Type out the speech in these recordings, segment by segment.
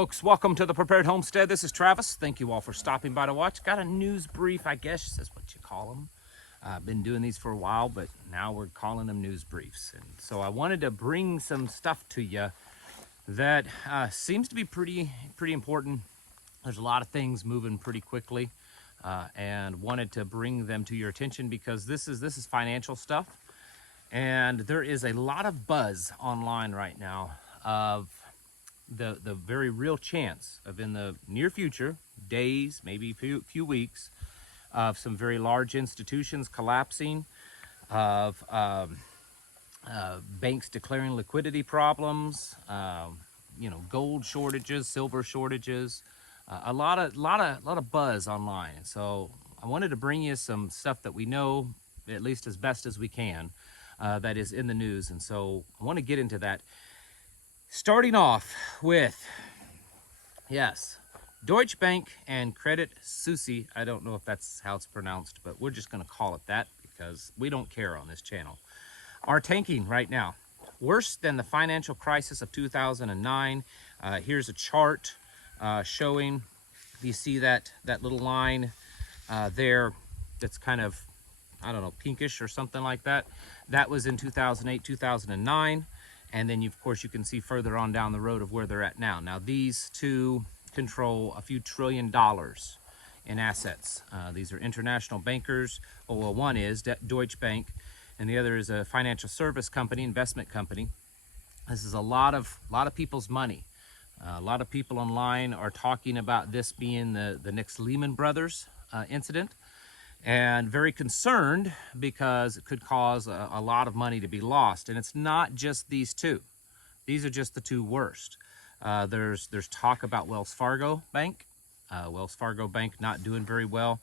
folks, welcome to the Prepared Homestead. This is Travis. Thank you all for stopping by to watch. Got a news brief, I guess is what you call them. I've been doing these for a while, but now we're calling them news briefs. And so I wanted to bring some stuff to you that seems to be pretty important. There's a lot of things moving pretty quickly, and wanted to bring them to your attention because this is financial stuff, and there is a lot of buzz online right now of the very real chance of, in the near future, days, maybe few weeks, of some very large institutions collapsing, of banks declaring liquidity problems, gold shortages, silver shortages, a lot of buzz online. And so I wanted to bring you some stuff that we know, at least as best as we can, that is in the news. And so I want to get into that. Starting off with, yes, Deutsche Bank and Credit Suisse, I don't know if that's how it's pronounced, but we're just going to call it that because we don't care on this channel, are tanking right now. Worse than the financial crisis of 2009. Here's a chart showing, you see that little line there that's kind of, I don't know, pinkish or something like that. That was in 2008, 2009. And then, of course, you can see further on down the road of where they're at now. Now, these two control a few $1 trillion in assets. These are international bankers. Well, one is Deutsche Bank, and the other is a financial service company, investment company. This is a lot of people's money. A lot of people online are talking about this being the next Lehman Brothers incident, and very concerned because it could cause a lot of money to be lost. And it's not just these two. These are just the two worst. There's talk about Wells Fargo Bank. Wells Fargo Bank not doing very well.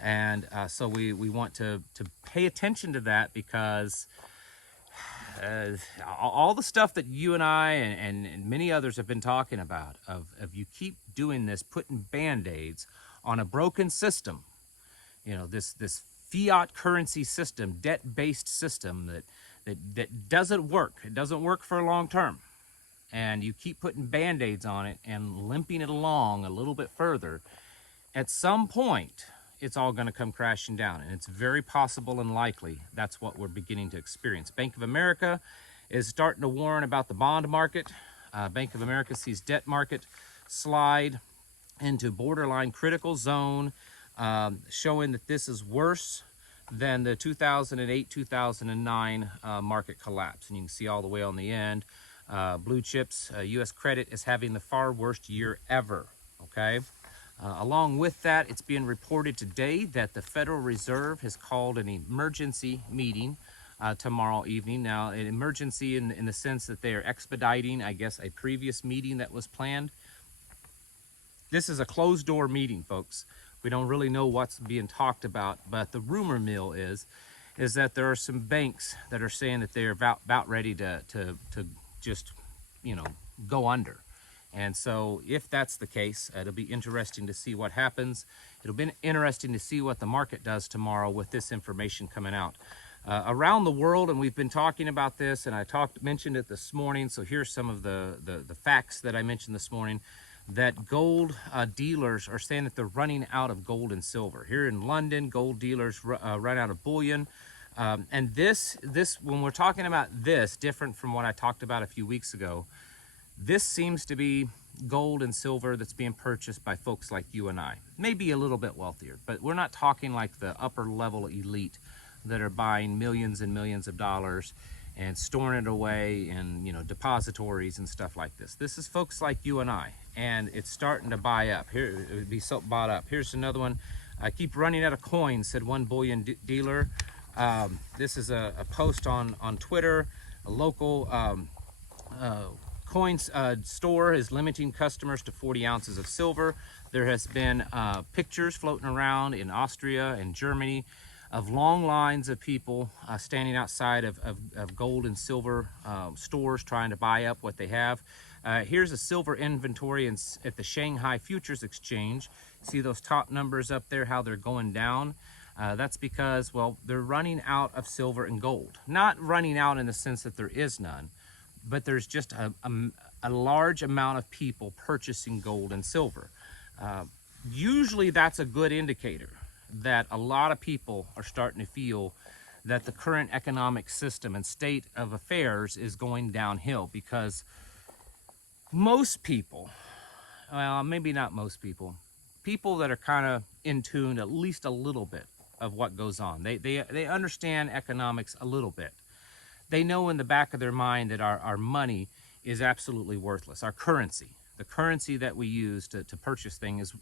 And so we want to pay attention to that because all the stuff that you and I and many others have been talking about, of you keep doing this, putting Band-Aids on a broken system, this fiat currency system, debt-based system that doesn't work. It doesn't work for long term. And you keep putting Band-Aids on it and limping it along a little bit further. At some point, it's all going to come crashing down. And it's very possible and likely that's what we're beginning to experience. Bank of America is starting to warn about the bond market. Bank of America sees debt market slide into borderline critical zone, showing that this is worse than the 2008-2009 market collapse. And you can see all the way on the end, blue chips, U.S. credit is having the far worst year ever, okay? Along with that, it's being reported today that the Federal Reserve has called an emergency meeting tomorrow evening. Now, an emergency in the sense that they are expediting, I guess, a previous meeting that was planned. This is a closed-door meeting, folks. We don't really know what's being talked about, but the rumor mill is that there are some banks that are saying that they're about ready to just, go under. And so if that's the case, it'll be interesting to see what happens. It'll be interesting to see what the market does tomorrow with this information coming out. Around the world, and we've been talking about this, and I mentioned it this morning, so here's some of the facts that I mentioned this morning, that gold dealers are saying that they're running out of gold and silver. Here in London, gold dealers run out of bullion. And this, when we're talking about this, different from what I talked about a few weeks ago, this seems to be gold and silver that's being purchased by folks like you and I. Maybe a little bit wealthier, but we're not talking like the upper level elite that are buying millions and millions of dollars and storing it away in depositories and stuff like this. This is folks like you and I, and it's starting to buy up. Here, it would be so bought up. Here's another one. I keep running out of coins, said one bullion dealer. This is a post on Twitter. A local coin store is limiting customers to 40 ounces of silver. There has been pictures floating around in Austria and Germany of long lines of people standing outside of gold and silver stores trying to buy up what they have. Here's a silver inventory at the Shanghai Futures Exchange. See those top numbers up there, how they're going down? That's because, well, they're running out of silver and gold. Not running out in the sense that there is none, but there's just a large amount of people purchasing gold and silver. Usually that's a good indicator that a lot of people are starting to feel that the current economic system and state of affairs is going downhill, because most people, well, maybe not most people, people that are kind of in tune at least a little bit of what goes on. They understand economics a little bit. They know in the back of their mind that our money is absolutely worthless. Our currency, the currency that we use to purchase things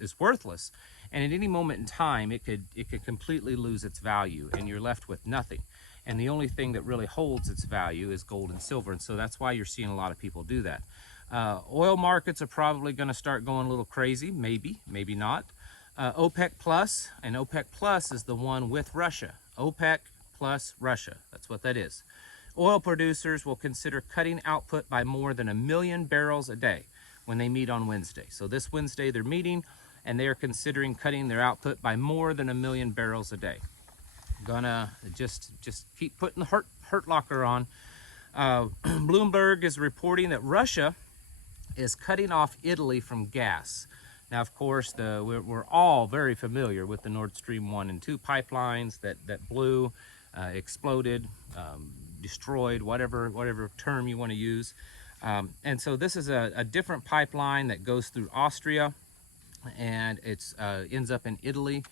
is worthless. And at any moment in time, it could completely lose its value, and you're left with nothing. And the only thing that really holds its value is gold and silver. And so that's why you're seeing a lot of people do that. Oil markets are probably going to start going a little crazy, maybe not. OPEC Plus, and OPEC Plus is the one with Russia. OPEC plus Russia, that's what that is. Oil producers will consider cutting output by more than 1 million barrels a day when they meet on Wednesday. So this Wednesday they're meeting, and they are considering cutting their output by more than 1 million barrels a day. Gonna just keep putting the hurt locker on. Bloomberg is reporting that Russia is cutting off Italy from gas. Now, of course, we're all very familiar with the Nord Stream 1 and 2 pipelines that blew, exploded, destroyed, whatever term you want to use. And so this is a different pipeline that goes through Austria, and it's ends up in Italy,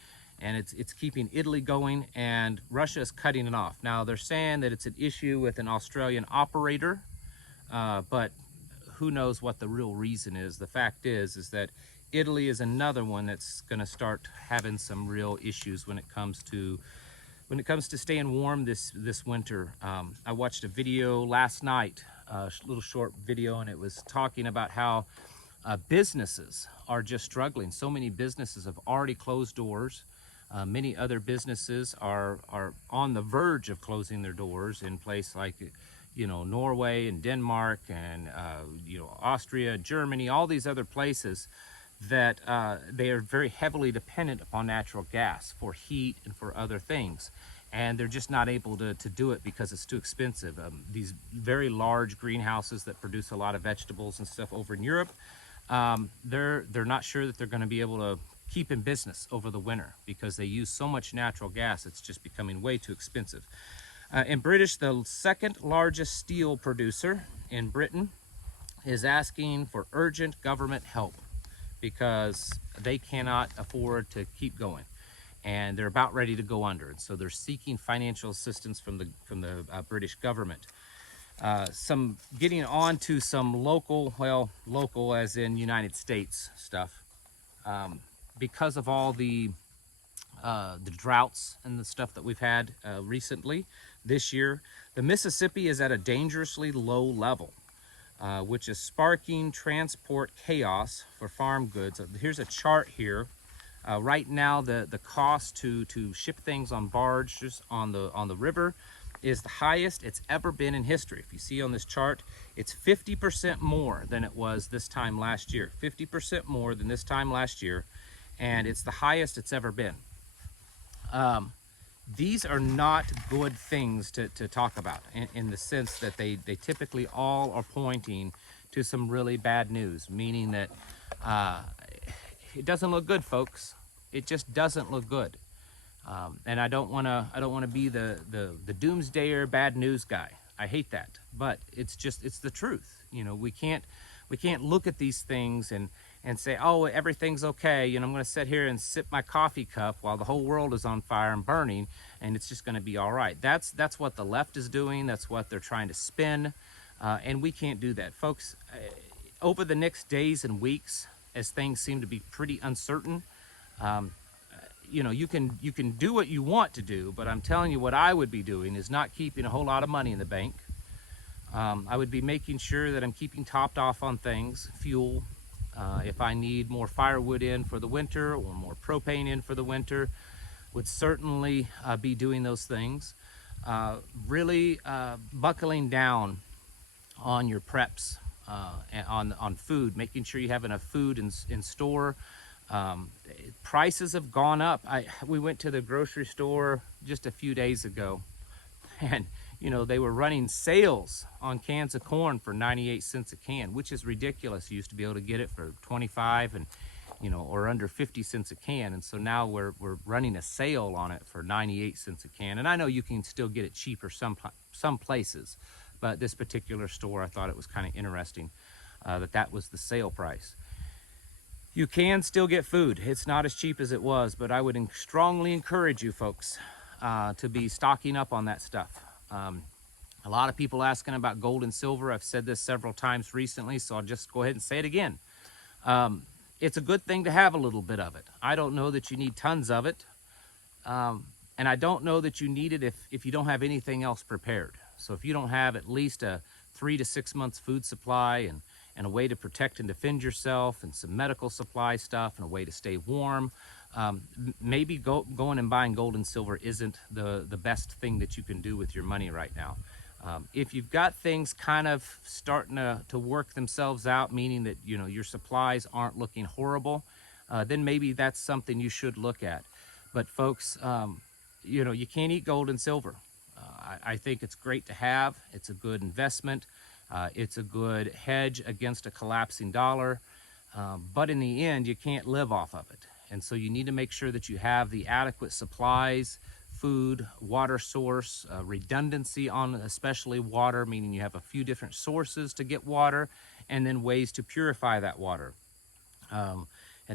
and it's keeping Italy going, and Russia is cutting it off. Now, they're saying that it's an issue with an Australian operator, but who knows what the real reason is. The fact is that Italy is another one that's going to start having some real issues when it comes to staying warm this winter. I watched a video last night, a little short video, and it was talking about how businesses are just struggling. So many businesses have already closed doors. Many other businesses are on the verge of closing their doors in places like, Norway and Denmark and, Austria, Germany, all these other places that they are very heavily dependent upon natural gas for heat and for other things. And they're just not able to do it because it's too expensive. These very large greenhouses that produce a lot of vegetables and stuff over in Europe, they're not sure that they're going to be able to keep in business over the winter because they use so much natural gas. It's just becoming way too expensive. In British, the second largest steel producer in Britain is asking for urgent government help because they cannot afford to keep going, and they're about ready to go under. And so they're seeking financial assistance from the British government. Some getting on to some local as in United States stuff, because of all the droughts and the stuff that we've had recently this year. The Mississippi is at a dangerously low level, which is sparking transport chaos for farm goods. Here's a chart here. Right now, the cost to ship things on barges on the river is the highest it's ever been in history. If you see on this chart, it's 50% more than it was this time last year. 50% more than this time last year, and it's the highest it's ever been. These are not good things to talk about in the sense that they typically all are pointing to some really bad news, meaning that it doesn't look good, folks. It just doesn't look good. And I don't want to be the doomsdayer bad news guy. I hate that, but it's the truth. We can't look at these things and say, oh, everything's okay. I'm going to sit here and sip my coffee cup while the whole world is on fire and burning, and it's just going to be all right. That's what the left is doing. That's what they're trying to spin, and we can't do that, folks. Over the next days and weeks, as things seem to be pretty uncertain, you can do what you want to do, but I'm telling you, what I would be doing is not keeping a whole lot of money in the bank. I would be making sure that I'm keeping topped off on things, fuel. If I need more firewood in for the winter or more propane in for the winter, would certainly be doing those things. Really buckling down on your preps, on food, making sure you have enough food in store. Prices have gone up. We went to the grocery store just a few days ago, And you know, they were running sales on cans of corn for 98 cents a can, which is ridiculous. You used to be able to get it for 25 and, you know, or under 50 cents a can. And so now we're running a sale on it for 98 cents a can. And I know you can still get it cheaper some places, but this particular store, I thought it was kind of interesting that was the sale price. You can still get food. It's not as cheap as it was, but I would strongly encourage you folks to be stocking up on that stuff. A lot of people asking about gold and silver. I've said this several times recently, so I'll just go ahead and say it again. It's a good thing to have a little bit of it. I don't know that you need tons of it. And I don't know that you need it if you don't have anything else prepared. So if you don't have at least a 3 to 6 months food supply and a way to protect and defend yourself and some medical supply stuff and a way to stay warm, maybe going and buying gold and silver isn't the best thing that you can do with your money right now. If you've got things kind of starting to work themselves out, meaning that, you know, your supplies aren't looking horrible, then maybe that's something you should look at. But folks, you know, you can't eat gold and silver. I think it's great to have. It's a good investment. It's a good hedge against a collapsing dollar. But in the end, you can't live off of it. And so you need to make sure that you have the adequate supplies, food, water source, redundancy on especially water, meaning you have a few different sources to get water, and then ways to purify that water. And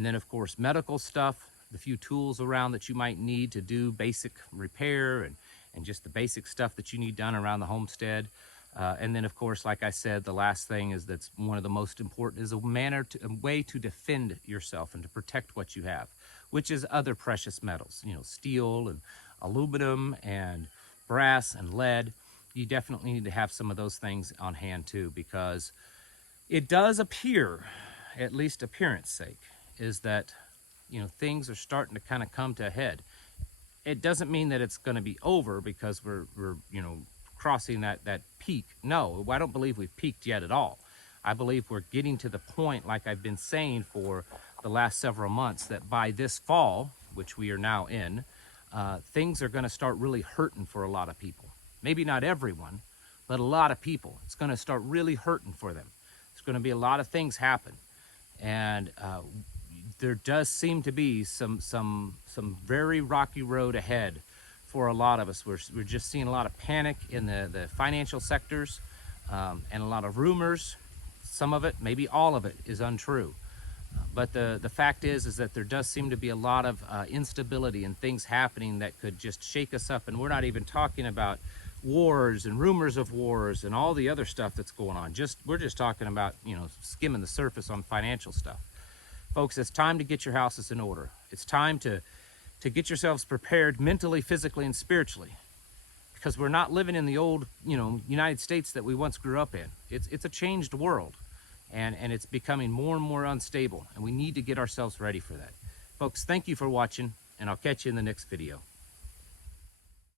then, of course, medical stuff, the few tools around that you might need to do basic repair and just the basic stuff that you need done around the homestead. And then, of course, like I said, the last thing is that's one of the most important is a way to defend yourself and to protect what you have, which is other precious metals, you know, steel and aluminum and brass and lead. You definitely need to have some of those things on hand too, because it does appear, at least appearance sake, is that, you know, things are starting to kind of come to a head. It doesn't mean that it's going to be over because we're you know, crossing that peak. No, I don't believe we've peaked yet at all. I believe we're getting to the point, like I've been saying for the last several months, that by this fall, which we are now in, things are going to start really hurting for a lot of people. Maybe not everyone, but a lot of people. It's going to start really hurting for them. There's going to be a lot of things happen, and there does seem to be some very rocky road ahead for a lot of us. We're just seeing a lot of panic in the financial sectors, and a lot of rumors. Some of it, maybe all of it, is untrue. But the fact is that there does seem to be a lot of instability and things happening that could just shake us up. And we're not even talking about wars and rumors of wars and all the other stuff that's going on. We're just talking about, you know, skimming the surface on financial stuff. Folks, it's time to get your houses in order. It's time to get yourselves prepared mentally, physically, and spiritually, because we're not living in the old, you know, United States that we once grew up in. It's a changed world, and it's becoming more and more unstable, and we need to get ourselves ready for that. Folks, thank you for watching, and I'll catch you in the next video.